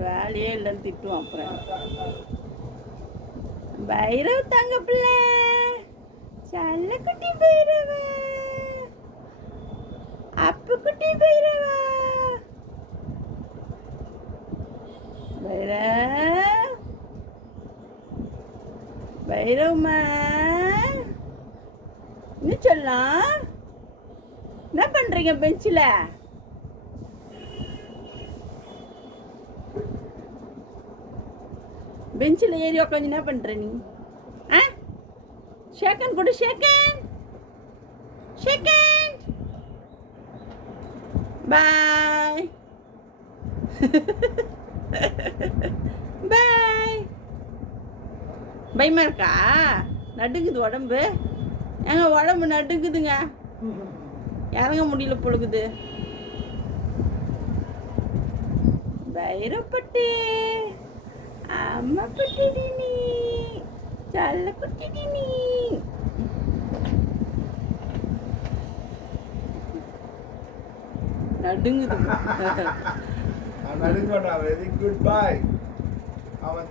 வேலையே இல்லைன்னு திட்டுவான் அப்புறம். பைரவ் தங்க பிள்ளை, செல்ல குட்டி பைரவ, அப்பு குட்டி பைரவ, பைரவ் பைரவ்மா என்ன சொல்லலாம்? என்ன பண்றீங்க பெஞ்சில்? பெஞ்சில் ஏறி உட்காந்து என்ன பண்ற நீ? ஆ, ஷேக்கன் கொடு, ஷேக்கன் ஷேக்கன். பாய் பாய். பயமா இருக்கா? நடுங்குது உடம்பு. ஏங்க உடம்பு நடுங்குதுங்க, இறங்க முடியல பொழுகுது. பைரப்பட்டி, அம்மா குட்டிடி நீ, செல்ல குட்டிடி நீ. நடுங்குது. வெரி குட் பாய். அவன்